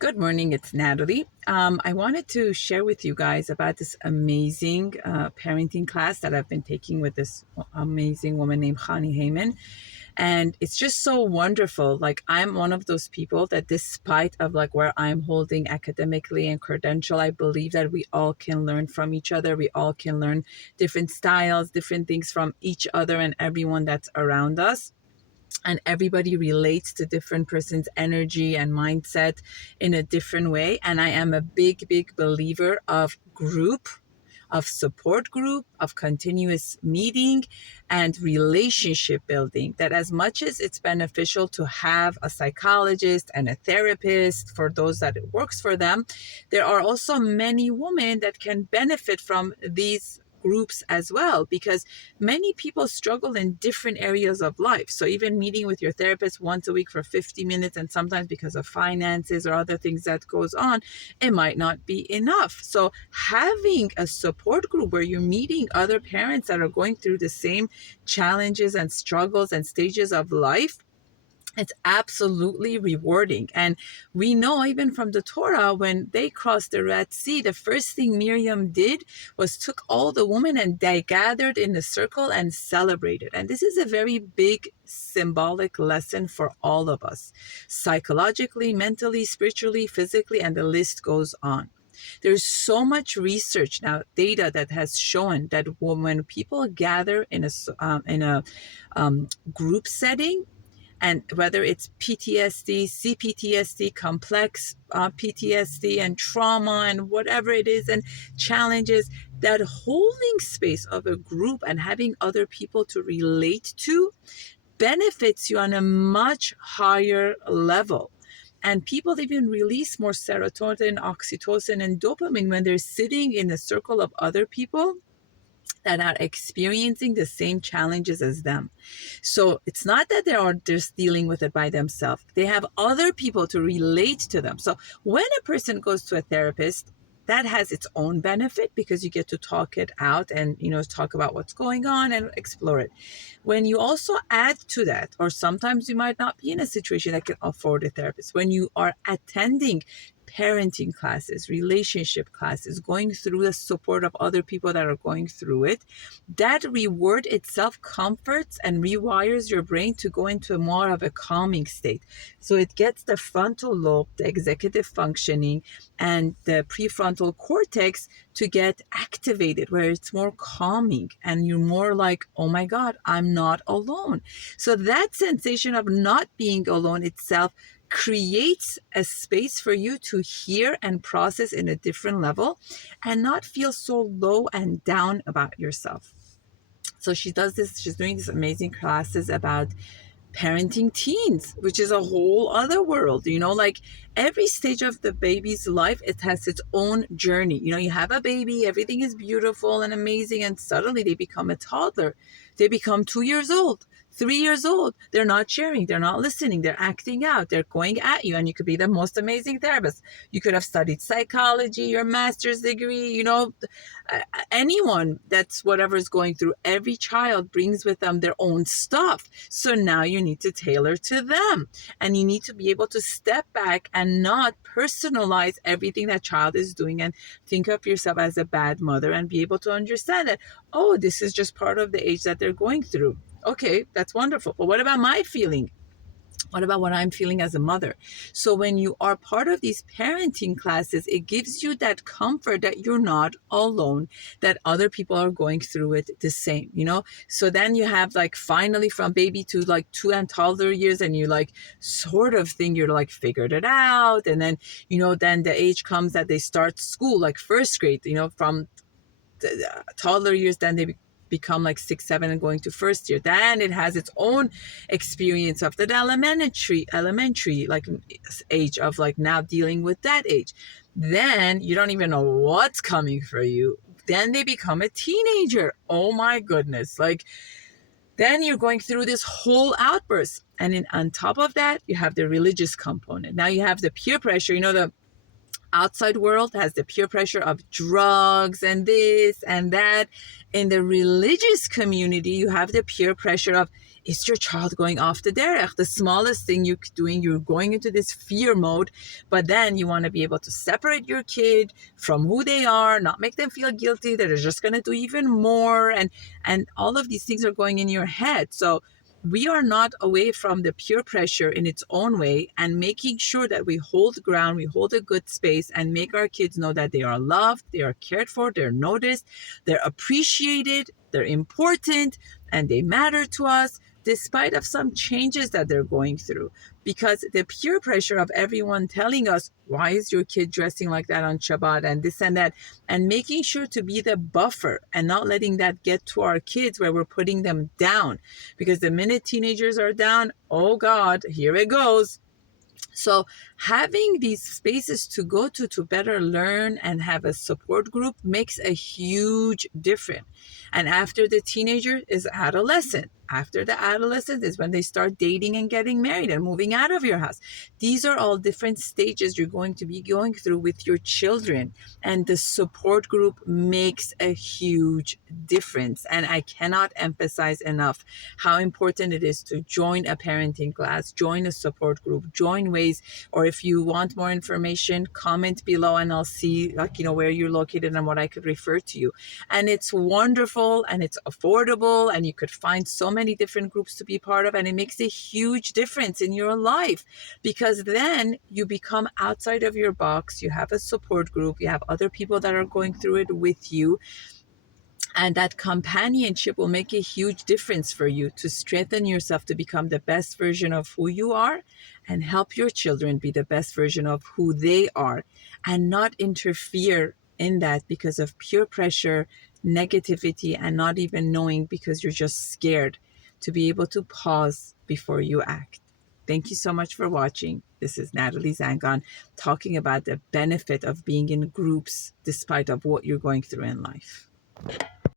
Good morning, it's Natalie. I wanted to share with you guys about this amazing parenting class that I've been taking with this amazing woman named Khani Heyman. And it's just so wonderful. Like, I'm one of those people that despite of like where I'm holding academically and credential, I believe that we all can learn from each other. We all can learn different styles, different things from each other and everyone that's around us, and everybody relates to different person's energy and mindset in a different way. And I am a big believer of group, of support group, of continuous meeting and relationship building. That as much as it's beneficial to have a psychologist and a therapist for those that it works for them, there are also many women that can benefit from these groups as well, because many people struggle in different areas of life. So even meeting with your therapist once a week for 50 minutes, and sometimes because of finances or other things that goes on, it might not be enough. So having a support group where you're meeting other parents that are going through the same challenges and struggles and stages of life, it's absolutely rewarding. And we know even from the Torah, when they crossed the Red Sea, the first thing Miriam did was took all the women and they gathered in a circle and celebrated. And this is a very big symbolic lesson for all of us, psychologically, mentally, spiritually, physically, and the list goes on. There's so much research now, data that has shown that when people gather in a group setting, and whether it's PTSD, CPTSD, complex PTSD, and trauma, and whatever it is, and challenges, that holding space of a group and having other people to relate to benefits you on a much higher level. And people even release more serotonin, oxytocin, and dopamine when they're sitting in a circle of other people that are experiencing the same challenges as them. So it's not that they are just dealing with it by themselves. They have other people to relate to them. So when a person goes to a therapist, that has its own benefit because you get to talk it out and, talk about what's going on and explore it. When you also add to that, or sometimes you might not be in a situation that can afford a therapist, when you are attending parenting classes, relationship classes, going through the support of other people that are going through it, that reward itself comforts and rewires your brain to go into more of a calming state. So it gets the frontal lobe, the executive functioning, and the prefrontal cortex to get activated, where it's more calming and you're more like, oh my God, I'm not alone. So that sensation of not being alone itself creates a space for you to hear and process in a different level and not feel so low and down about yourself. So she's doing these amazing classes about parenting teens, which is a whole other world. Like every stage of the baby's life, it has its own journey. You have a baby, everything is beautiful and amazing, and suddenly they become a toddler. They become 2 years old, 3 years old. They're not sharing, they're not listening, they're acting out, they're going at you, and you could be the most amazing therapist. You could have studied psychology, your master's degree, anyone that's whatever is going through, every child brings with them their own stuff. So now you need to tailor to them, and you need to be able to step back and not personalize everything that child is doing and think of yourself as a bad mother, and be able to understand that, oh, this is just part of the age that they're going through. Okay, that's wonderful. But what about my feeling? What about what I'm feeling as a mother? So when you are part of these parenting classes, it gives you that comfort that you're not alone, that other people are going through it the same, So then you have like finally from baby to like 2 and toddler years, and you like sort of think you're like figured it out. And then, then the age comes that they start school, like first grade, from the toddler years, then they become like 6, 7 and going to first year. Then it has its own experience of that elementary like age of like now dealing with that age. Then you don't even know what's coming for you. Then they become a teenager. Oh my goodness. Like then you're going through this whole outburst. And on top of that, you have the religious component. Now you have the peer pressure, the outside world has the peer pressure of drugs and this and that. In the religious community, you have the peer pressure of, is your child going off the derech? The smallest thing you're doing, you're going into this fear mode, but then you want to be able to separate your kid from who they are, not make them feel guilty that they're just going to do even more. And all of these things are going in your head. So we are not away from the peer pressure in its own way, and making sure that we hold ground, we hold a good space, and make our kids know that they are loved, they are cared for, they're noticed, they're appreciated, they're important, and they matter to us, despite of some changes that they're going through. Because the peer pressure of everyone telling us, why is your kid dressing like that on Shabbat and this and that, and making sure to be the buffer and not letting that get to our kids where we're putting them down. Because the minute teenagers are down, oh God, here it goes. So having these spaces to go to better learn and have a support group makes a huge difference. And after the teenager is adolescent. After the adolescent is when they start dating and getting married and moving out of your house. These are all different stages you're going to be going through with your children. And the support group makes a huge difference. And I cannot emphasize enough how important it is to join a parenting class, join a support group, join Ways, or if you want more information, comment below and I'll see where you're located and what I could refer to you. And it's wonderful and it's affordable, and you could find so many different groups to be part of, and it makes a huge difference in your life, because then you become outside of your box. You have a support group, you have other people that are going through it with you, and that companionship will make a huge difference for you to strengthen yourself to become the best version of who you are, and help your children be the best version of who they are, and not interfere in that because of peer pressure, negativity, and not even knowing, because you're just scared, to be able to pause before you act. Thank you so much for watching. This is Natalie Zangon talking about the benefit of being in groups despite of what you're going through in life.